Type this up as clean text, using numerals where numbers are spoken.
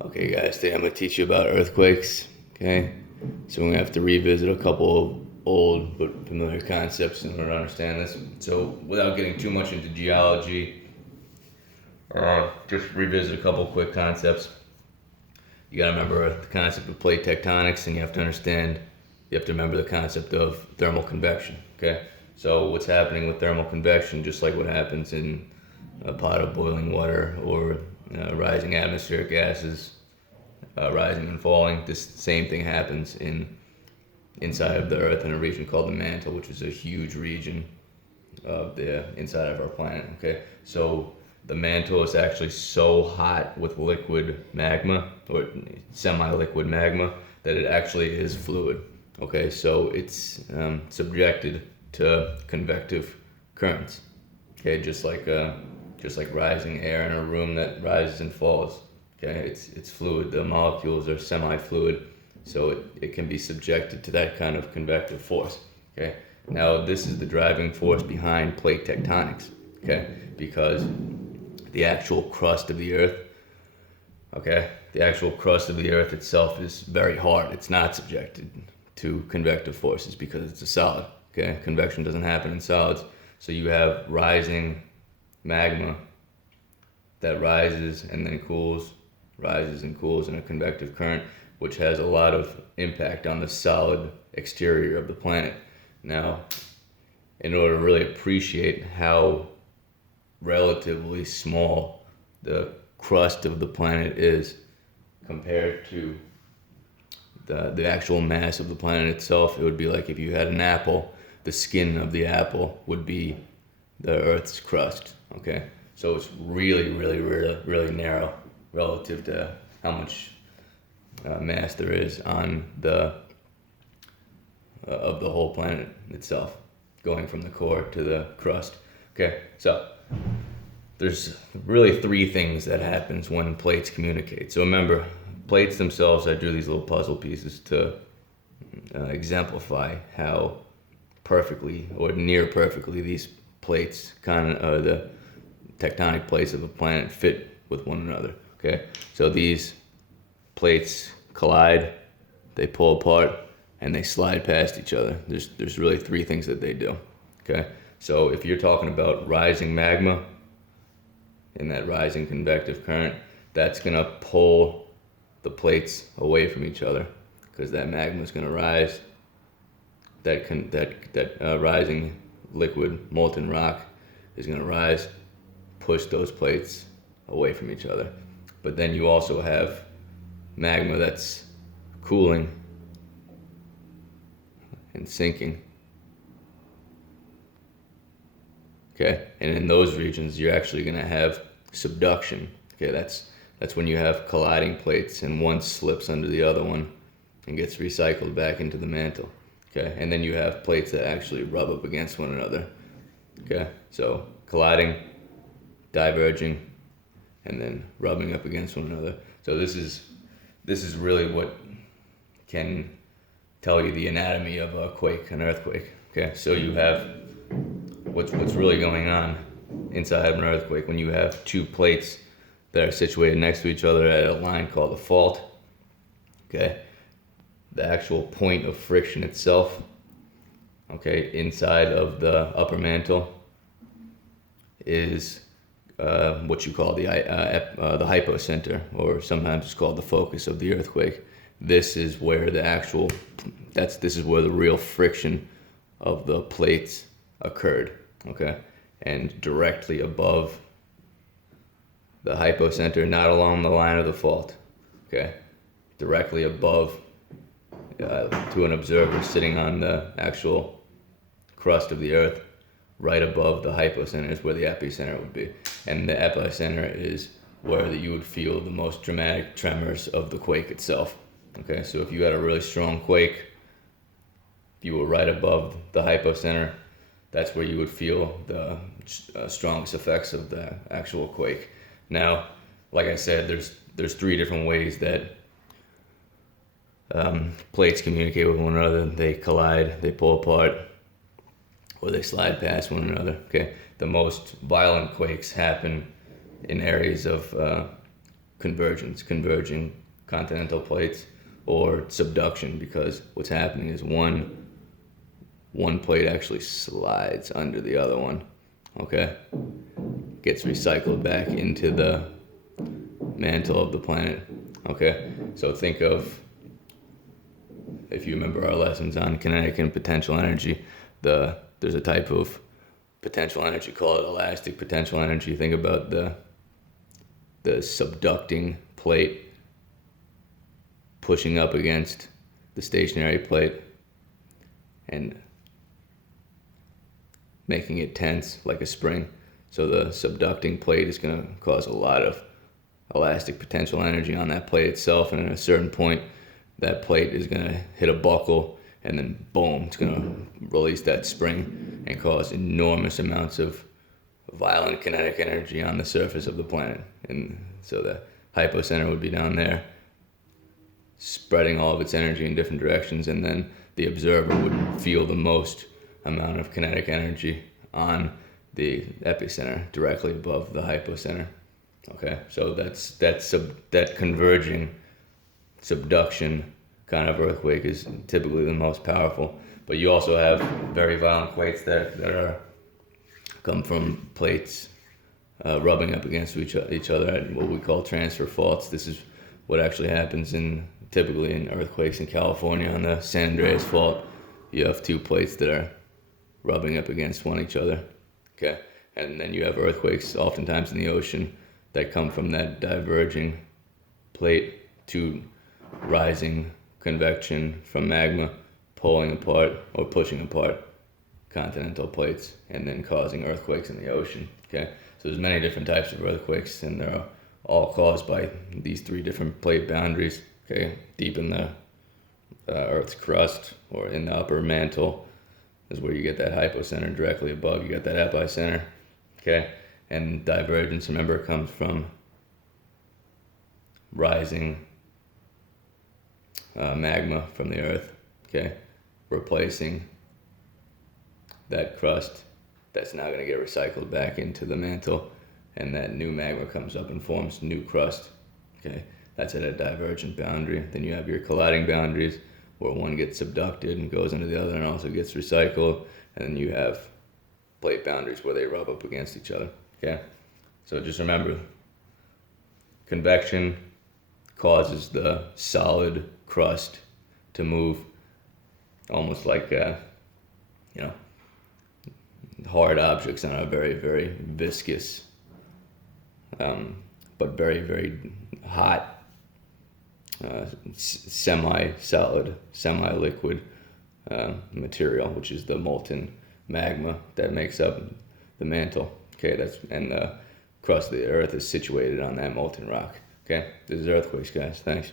Okay, guys, today I'm going to teach you about earthquakes. Okay, so we're going to have to revisit a couple of old but familiar concepts in order to understand this. So, without getting too much into geology, just revisit a couple quick concepts. You got to remember the concept of plate tectonics, and you have to remember the concept of thermal convection. Okay, so what's happening with thermal convection, just like what happens in a pot of boiling water or rising atmospheric gases rising and falling. This same thing happens inside of the Earth in a region called the mantle, which is a huge region of the inside of our planet. Okay, so the mantle is actually so hot with liquid magma or semi-liquid magma that it actually is fluid. Okay, so it's subjected to convective currents. Okay, just like rising air in a room that rises and falls. Okay, it's fluid. The molecules are semi-fluid, so it can be subjected to that kind of convective force. Okay, now this is the driving force behind plate tectonics. Okay, because the actual crust of the Earth, the actual crust of the Earth itself is very hard. It's not subjected to convective forces because it's a solid. Okay, convection doesn't happen in solids, so you have rising magma that rises and then cools, rises and cools in a convective current, which has a lot of impact on the solid exterior of the planet. Now, in order to really appreciate how relatively small the crust of the planet is compared to the actual mass of the planet itself, it would be like if you had an apple, the skin of the apple would be the Earth's crust. Okay, so it's really narrow relative to how much mass there is on the of the whole planet itself, going from the core to the crust. Okay, so there's really three things that happens when plates communicate. So remember, plates themselves, I drew these little puzzle pieces to exemplify how perfectly or near perfectly these plates, the tectonic plates of the planet, fit with one another. Okay, so these plates collide, they pull apart, and they slide past each other. There's really three things that they do. Okay, so if you're talking about rising magma in that rising convective current, that's gonna pull the plates away from each other because that magma is gonna rise. That rising liquid molten rock is gonna rise, push those plates away from each other. But then you also have magma that's cooling and sinking. Okay, and in those regions, you're actually going to have subduction. Okay, that's when you have colliding plates and one slips under the other one and gets recycled back into the mantle. Okay, and then you have plates that actually rub up against one another. Okay, so colliding, diverging, and then rubbing up against one another. So this is really what can tell you the anatomy of a quake, an earthquake. Okay, so you have what's really going on inside of an earthquake when you have two plates that are situated next to each other at a line called the fault. Okay, the actual point of friction itself, okay, inside of the upper mantle is what you call the hypocenter, or sometimes it's called the focus of the earthquake. This is where this is where the real friction of the plates occurred. Okay, and directly above the hypocenter, not along the line of the fault. Okay, directly above to an observer sitting on the actual crust of the earth, right above the hypocenter is where the epicenter would be. And the epicenter is where you would feel the most dramatic tremors of the quake itself. Okay, so if you had a really strong quake, if you were right above the hypocenter, that's where you would feel the strongest effects of the actual quake. Now, like I said, there's three different ways that plates communicate with one another. They collide, they pull apart, or they slide past one another. Okay, the most violent quakes happen in areas of convergence, converging continental plates, or subduction, because what's happening is one plate actually slides under the other one, okay? Gets recycled back into the mantle of the planet, okay? So think of, if you remember our lessons on kinetic and potential energy, there's a type of potential energy, call it elastic potential energy. Think about the subducting plate pushing up against the stationary plate and making it tense like a spring. So the subducting plate is going to cause a lot of elastic potential energy on that plate itself, and at a certain point that plate is going to hit a buckle, and then boom, it's going to release that spring and cause enormous amounts of violent kinetic energy on the surface of the planet. And so the hypocenter would be down there spreading all of its energy in different directions, and then the observer would feel the most amount of kinetic energy on the epicenter directly above the hypocenter. Okay, so that converging subduction kind of earthquake is typically the most powerful. But you also have very violent quakes that come from plates rubbing up against each other at what we call transfer faults. This is what actually happens typically in earthquakes in California on the San Andreas Fault. You have two plates that are rubbing up against each other. Okay, and then you have earthquakes oftentimes in the ocean that come from that diverging plate to rising convection from magma pulling apart or pushing apart continental plates and then causing earthquakes in the ocean. Okay, so there's many different types of earthquakes, and they're all caused by these three different plate boundaries. Okay, deep in the Earth's crust or in the upper mantle is where you get that hypocenter. Directly above, you got that epicenter. Okay, and divergence, remember, comes from rising magma from the Earth. Okay, replacing that crust that's now going to get recycled back into the mantle, and that new magma comes up and forms new crust. Okay, that's at a divergent boundary. Then you have your colliding boundaries, where one gets subducted and goes into the other and also gets recycled. And then you have plate boundaries where they rub up against each other. Okay, so just remember, convection causes the solid crust to move almost like hard objects on a very, very viscous but very, very hot semi-solid, semi-liquid material, which is the molten magma that makes up the mantle. Okay, and the crust of the Earth is situated on that molten rock. Okay, this is earthquakes, guys. Thanks.